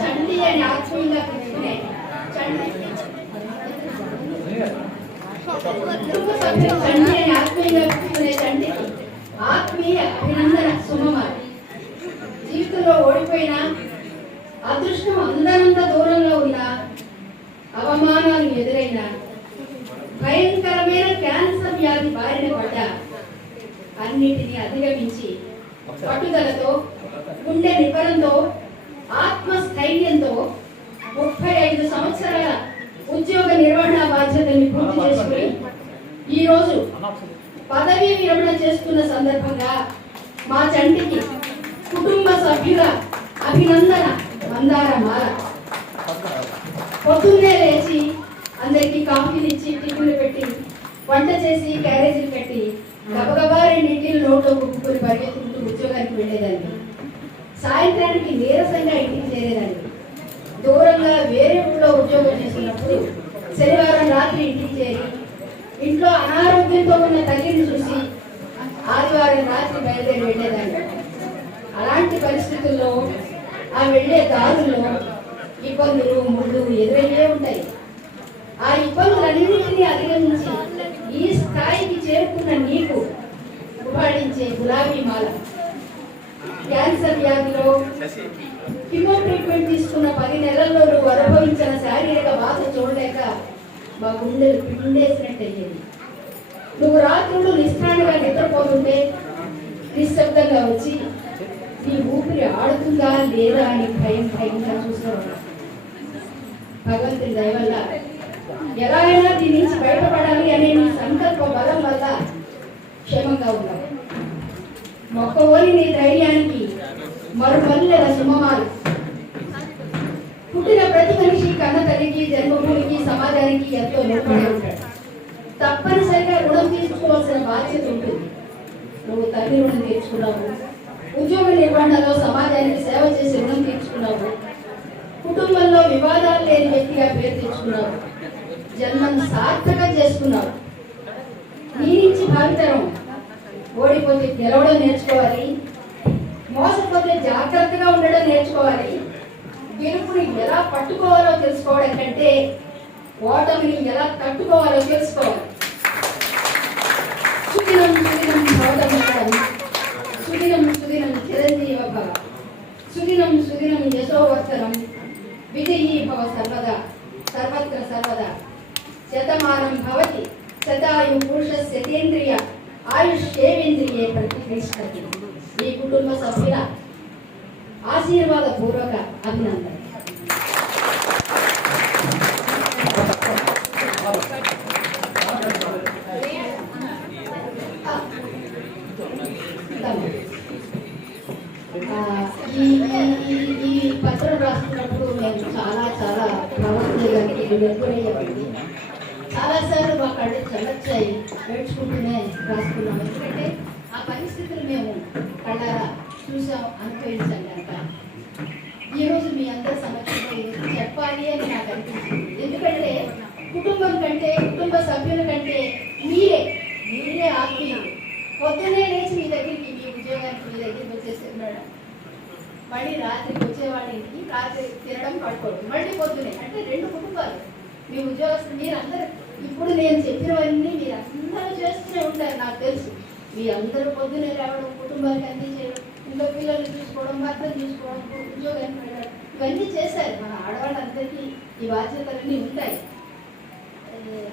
చండి అని ఆత్మీయంగా పిలుచుకునే చండి ఆత్మీయ అభినందన సుమమాలి. జీవితంలో ఓడిపోయినా, అదృష్టం అందరంత దూరంలో ఉన్న, అవమానాలు ఎదురైన, భయంకరమైన క్యాన్సర్ వ్యాధి బారిన పడ్డ, అన్నిటినీ అధిగమించి పట్టుదలతో, గుండె నిబ్బరంతో, ఆత్మస్థైర్యంతో 35 సంవత్సరాల ఉద్యోగ నిర్వహణ బాధ్యతల్ని పూర్తి చేసుకుని ఈరోజు పదవీ విరమణ చేస్తున్న సందర్భంగా మా చంటికి కుటుంబ సభ్యుల అభినందన మందారమాల. పొద్దున్నే లేచి అందరికీ కాఫీలు ఇచ్చి టిఫిన్లు పెట్టి వంట చేసి క్యారేజీలు కట్టి గబగబా 2 ఇడ్లీలు నోట్లో కుక్కుని పరిగెత్తుకుంటూ ఉద్యోగానికి వెళ్ళేదాన్ని. సాయంత్రానికి నీరసంగా ఇంటికి చేరేదాన్ని. దూరంగా వేరే ఊళ్ళో ఉద్యోగం చేస్తున్నప్పుడు శనివారం రాత్రి ఇంటికి చేరి ఇంట్లో అనారోగ్యంతో ఉన్న తల్లిని చూసి ఆదివారం రాత్రి బయలుదేరి వెళ్ళేదాన్ని. అలాంటి పరిస్థితుల్లో ఆ వెళ్ళే దారుల్లో ఇబ్బందులు ముళ్ళు ఎదురయ్యే ఉంటాయి. ఆ ఇబ్బందులన్నింటినీ అధిగమించి ఈ స్థాయికి చేరుకున్న నీకు ఉపాడించే గులాబీ మాల. క్యాన్సర్ వ్యాధిలో కిమో ట్రీట్మెంట్ తీసుకున్న 10 నెలల్లో నువ్వు అనుభవించిన శారీరక బాధ చూడలేక మా గుండెలు పిండేసినట్టు అయ్యేది. నువ్వు రాత్రులు నిస్త్రాణగా నిద్రపోతుంటే నిశ్శబ్దంగా వచ్చి నీ ఊపిరి ఆడుతుందా లేదా అని భయంగా చూస్తున్నావు. భగవంతుని దయ వల్ల ఎలా అయినా దీని నుంచి బయటపడాలి అనే నీ సంకల్ప బలం వల్ల క్షేమంగా ఉన్నావు. మొక్కవోని నీ ధైర్యానికి మరుమల్లెల సుమమాలు. పుట్టిన ప్రతి మనిషి కన్న తల్లికి, జన్మభూమికి, సమాజానికి ఎంతో నిలబడి ఉంటాడు. తప్పనిసరిగా రుణం తీర్చుకోవాల్సిన బాధ్యత ఉంటుంది. నువ్వు తల్లి రుణం తీర్చుకున్నావు, ఉద్యోగ నిర్వహణలో సమాజానికి సేవ చేసి రుణం తీర్చుకున్నావు, కుటుంబంలో వివాదాలు లేని వ్యక్తిగా పేరు తెచ్చుకున్నావు, జన్మను సార్థకం చేసుకున్నావు. నీ నుంచి భావితరం ఓడిపోతే గెలవడం నేర్చుకోవాలి, మోసపోతే జాగ్రత్తగా ఉండడం నేర్చుకోవాలి, గెలుపుని ఎలా పట్టుకోవాలో తెలుసుకోవడం కంటే ఓటమిని ఎలా తట్టుకోవాలో తెలుసుకోవాలి. సుదినం సుదినం భవతమిష్టం, సుదినం సుదినం చిరంజీవ భవ, సుదినం సుదినం యశోవర్ధనం, విజయీ భవ సర్వదా సర్వత్ర సర్వదా. శతమానం భవతి శతాయు పురుషస్య తేంద్రియ ఆయుష్యేంద్రియే ప్రతిష్టతి. ఈ కుటుంబ సభ్యుల ఆశీర్వాద పూర్వక అభినందన. ఈ పత్రం రాస్తున్నప్పుడు నేను చాలా ప్రవర్తనకి చాలాసార్లు మా కళ్ళు చల్లొచ్చాయి. నేర్చుకుంటూనే రాసుకున్నాం. ఎందుకంటే ఆ పరిస్థితులు మేము కళ్ళారా చూసాం, అనుభవించాం కనుక ఈరోజు మీ అందరి సమక్షంలో చెప్పాలి అని నాకు అనిపించింది. ఎందుకంటే కుటుంబం కంటే, కుటుంబ సభ్యుల కంటే మీరే ఆత్మీయులు. పొద్దునే లేచి మీ దగ్గరికి, మీ ఉద్యోగానికి మీ దగ్గరికి వచ్చేస్తున్నాడు. మళ్ళీ రాత్రికి వచ్చేవాళ్ళ ఇంటికి రాత్రి తినడం, పడుకోవడం, మళ్ళీ పొద్దునే. అంటే 2 కుటుంబాలు. మీ ఉద్యోగస్తులు మీరందరూ ఇప్పుడు నేను చెప్పినవన్నీ మీరందరూ చేస్తూనే ఉంటారు. నాకు తెలుసు మీ అందరూ పొద్దునే రావడం, కుటుంబానికి అన్నీ చేయడం, ఇంకా పిల్లల్ని చూసుకోవడం, భర్తను చూసుకోవడం, ఉద్యోగానికి వెళ్ళడం, ఇవన్నీ చేశారు. మన ఆడవాళ్ళందరికీ ఈ బాధ్యతలన్నీ ఉంటాయి.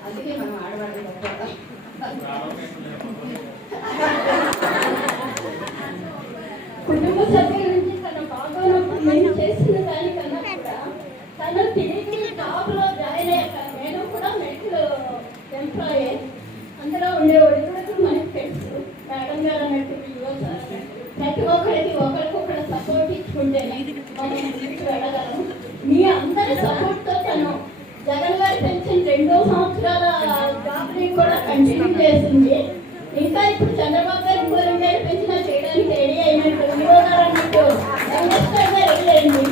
అందుకే మనం ఆడవాళ్ళని గొప్ప కుటుంబ సభ్యుల నుంచి తన బాగోనప్పుడు నేను చేసిన దానికన్నా కూడా తన తిరిగి జాబ్లో జాయిన్ అయ్యాక నేను కూడా మెడికల్ ఎంప్లాయీ అందులో ఉండేవాడు. కూడా మనకి తెలుసు మేడం గారు అన్నట్టు ప్రతి ఒక్కరికి ఒకరికొకరు సపోర్ట్ ఇచ్చుకుంటేనే మనం ఇంటికి వెళ్ళగలము. మీ అందరి సపోర్ట్తో తను జగన్ గారి పెన్షన్ 2 సంవత్సరాల జాబ్ని కూడా కంటిన్యూ చేసింది. ఇంకా ఇప్పుడు చంద్రబాబు గారు 3 వేలు పెంచినా చేయడానికి రెడీ అయినట్టు, 20 అన్నట్టు రెడీ అయింది.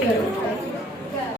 పెట్టేవారు